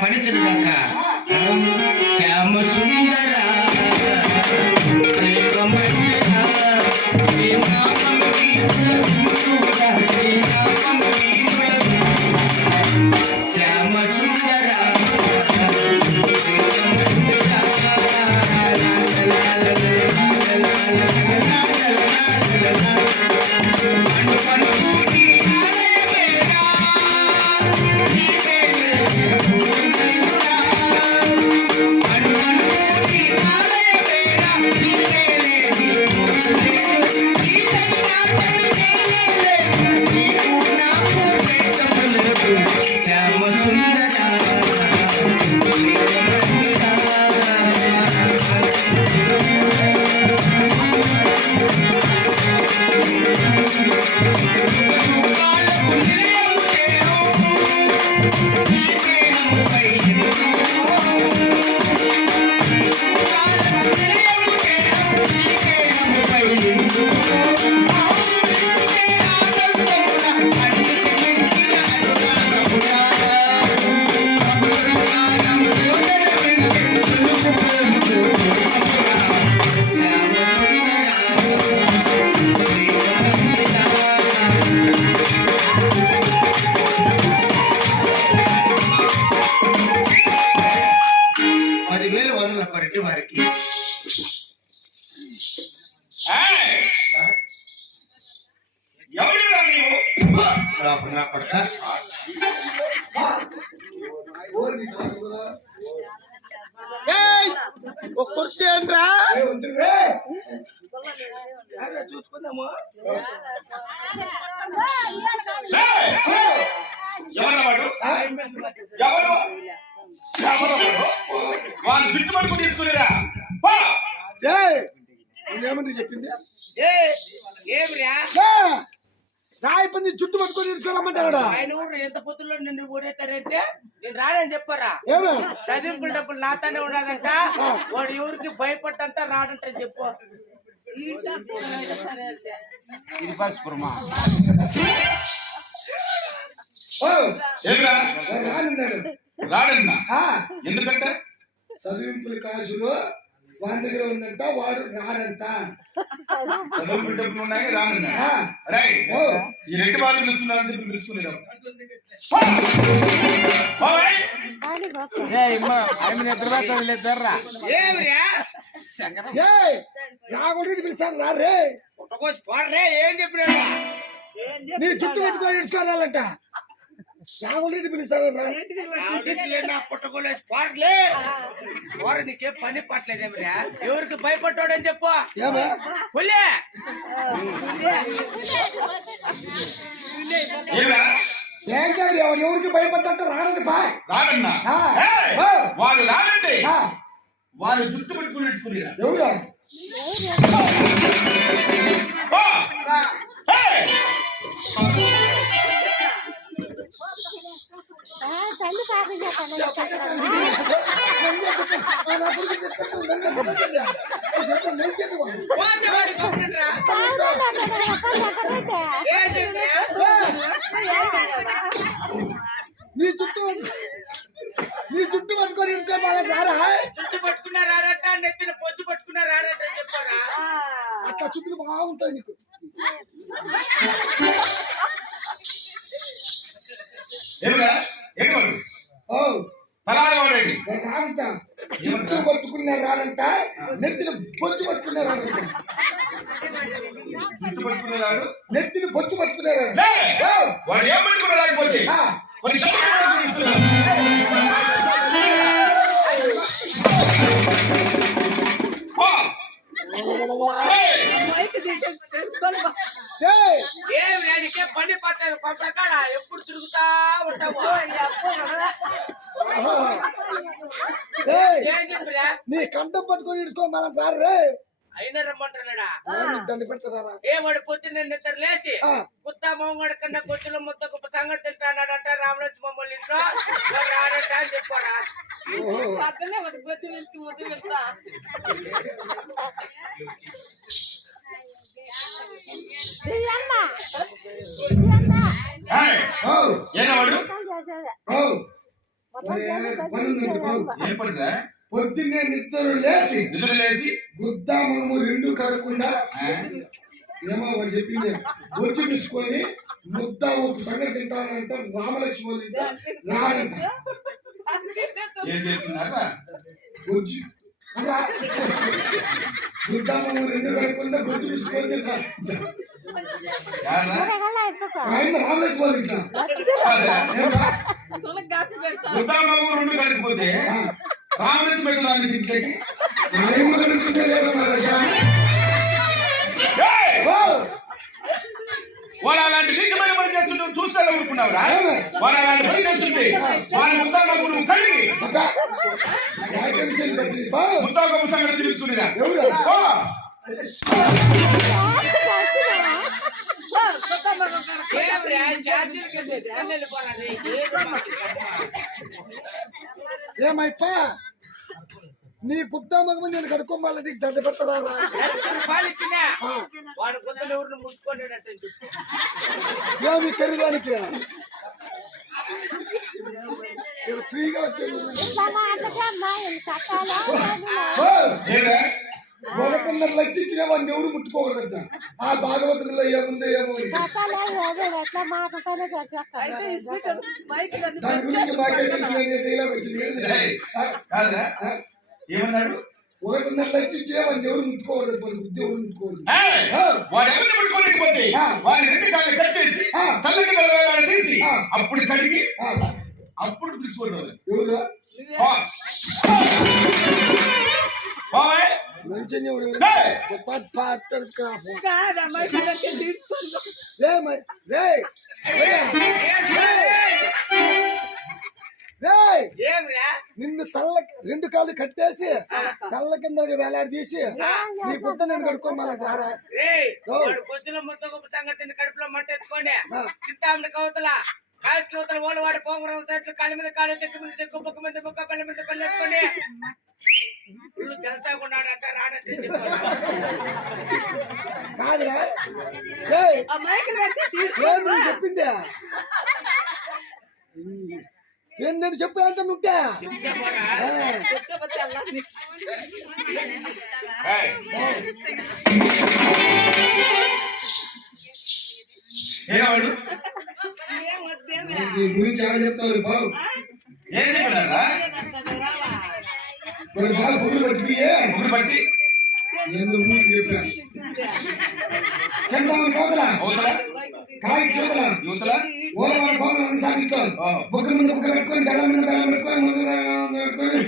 పనిచేయగాక శ్యామ సుందర వారికి కుర్చీ ఏంట్రా చూసుకుందాము. వాళ్ళు చుట్టుపడుకుని తీసుకునేరా ఏమంది చెప్పింది రాయి పని చుట్టు పట్టుకొని తీసుకోరమ్మంటారు. ఆయన ఊరు ఎంత పొత్తుల్లో నిన్ను ఊరేస్తారంటే నేను రానని చెప్పారా? చదివింపుల డబ్బులు నాతోనే ఉండదంట. వాడు ఎవరికి భయపడ్డంట రాడంట చెప్పు. రాడన్నా ఎందుకంటే చదివింపుల కాసులు వాని దగ్గర ఉందంట, వాడు రాడంట. చదువుకుల డబ్బులు ఉన్నాయి రానన్నా. ఈ రెడ్డి వాళ్ళు పిలుస్తున్నారని చెప్పి పిలుచుకునేరా రాకుండా పిలిచారు రారే. ఏం చెప్పినాడు? నీ చుట్టూ పెట్టుకొని ఇడుచుకోవాలంట. రాహుల్ రెడ్డి పిలుస్తారు. పుట్టకోలేదు పాటలే వారు నీకేం పని పట్టలేదేమిరా? ఎవరికి భయపడ్డాడని చెప్పు. ఎవరికి భయపడ్డంట రాడండి బాయ్ రాడన్నా. వాళ్ళు రానండి వాళ్ళు జుట్టు పెట్టుకుని నడుచుకునేరా. ఎవరు నీ చుట్టూ పట్టుకొని రారా? చుట్టు పట్టుకున్నారట, నెత్తిన పొచ్చు పట్టుకున్నారట చెప్పారా? అట్లా చుట్టూ బాగుంటాయి నీకు. రాడంట. చుట్టూ పట్టుకున్నారు రాడంట, నెత్తిన పొచ్చు పట్టుకున్నారు రాడంట. నెత్తిని పొచ్చు పట్టుకున్నారు. వాడు ఏం పట్టుకున్నా లేకపోతే పని పట్టదు కొంతకాడ ఎప్పుడు తిరుగుతా ఉంటావు. ఏం చెప్పిరా? నీ కంఠం పట్టుకొని ఇడుచుకోమని రారే. అయినా రమ్మంటున్నాడా? దండి పెడతారా? ఏ వాడు పొద్దున్న నిద్ర లేచి కుత్తా మొంగడ కన్నా కొచ్చులో మొత్తం గొప్ప సంగతి తింటాడట. రామరాజు మమ్మల్ని ఇంట్లో రాడట అని చెప్పారా? పని ఉందండి బాబు. ఏం పడుతుందా పొద్దున్నే నిద్ర లేసి గుద్దామము రెండు కలగకుండా ఏమో వాడు చెప్పింది బొచ్చు తీసుకొని ముద్ద ఒక సంగతి తింటానంట రామలక్ష్మి వాళ్ళు ఇంట రాడంట ఏం చేస్తున్నారా బొచ్చు గుద్దామము రెండు కలగకుండా బొచ్చు తీసుకొని తింటారంట ఆయన రామలక్ష్మి వాళ్ళు ఇంట ఉద్దామాబు రెండు కడిగిపోతే రామలక్ష్మి పెట్టడానికి ఇంట్లోకి ఆయన కలుగుతుంటే లేదన్నారా వాళ్ళు అలాంటి నీచమైన పని చేస్తుంటే చూస్తే ఊరుకున్నావురా వాళ్ళు అలాంటి పని చేస్తుంటే వాళ్ళ ముత్తాకపు నువ్వు కడిగి ముత్తాకపు సంగతి తెలుసుకునేదా ఏమ్రా ఛార్జీలకి ఎత్తుకొని వెళ్ళిపోరా రే. ఏంటి మాకు ఈ కర్మ? ఏమైపా నీ గుద్దామగ నేను కడుక్కోవాలి నీకు దండ పెడతారా ₹100 ఇచ్చినా వాడు గుద్దలు ఎవరిని ముట్టుకోలేడట్టు చెప్పు. ఏమి తెరదానికి ఫ్రీగా వచ్చేది 1.5 లక్ష ఇచ్చిన వాడిని ఎవరు ముట్టుకోకూడదంట ఆ భాగవతంలో ఏముందో ఏమో దాని గురించి మాకే తెలిసిన డైలాగ్ వచ్చింది కాదురా ఏమన్నాడు 1.5 లక్ష ఇచ్చిన వాడిని ఎవరు ముట్టుకోకూడదు మన ఉద్యోగం ముట్టుకోకూడదు వాడు ఎవరిని ముట్టుకోలేకపోతే వాడి రెండు కాళ్ళు కట్టేసి తల్లికి వెళ్ళాలని తీసి అప్పుడు కడిగి అప్పుడు తీసుకోవడం ఎవరు మంచి నిన్ను తల్ల రెండు కాళ్ళు కట్టేసి తల్ల కింద వేలాడి తీసి నీ కొత్త నేను కడుక్కోమాలంటారా వాడు పొద్దున ముద్ద గొప్ప సంగతిని కడుపులో మంట ఎత్తుకోండి చింతామణి కవతల కాకి యువతల ఓలు వాడి పోంగురం చెట్లు కాళ్ళ మీద కాళ్ళు చెక్కు మీద చెక్కు బొక్క మీద బొక్క పల్లె మీద పల్లె ఎత్తుకోండి ఇల్లు జలసాగున్నాడంట రాడంటే కాదురా చెప్పింది నేను చెప్పేంత నువ్వుంటే ఏవాడు నీ గురించి ఎలా చెప్తావు బాబు ఏం చెప్పారా మరి బాగా ఊరు పట్టిపోయే ఊరు బట్టి ఎందుకు ఊరికి చెప్పా చంద్రబాబు కోతల అవతల కాయ కోతల యువతల ఓలవాడ పోగలు అన్ని సాగిట్లో బొక్క మీద బొక్క పెట్టుకొని బెల్లం మీద బెల్లం పెట్టుకొని ముందు పెట్టుకొని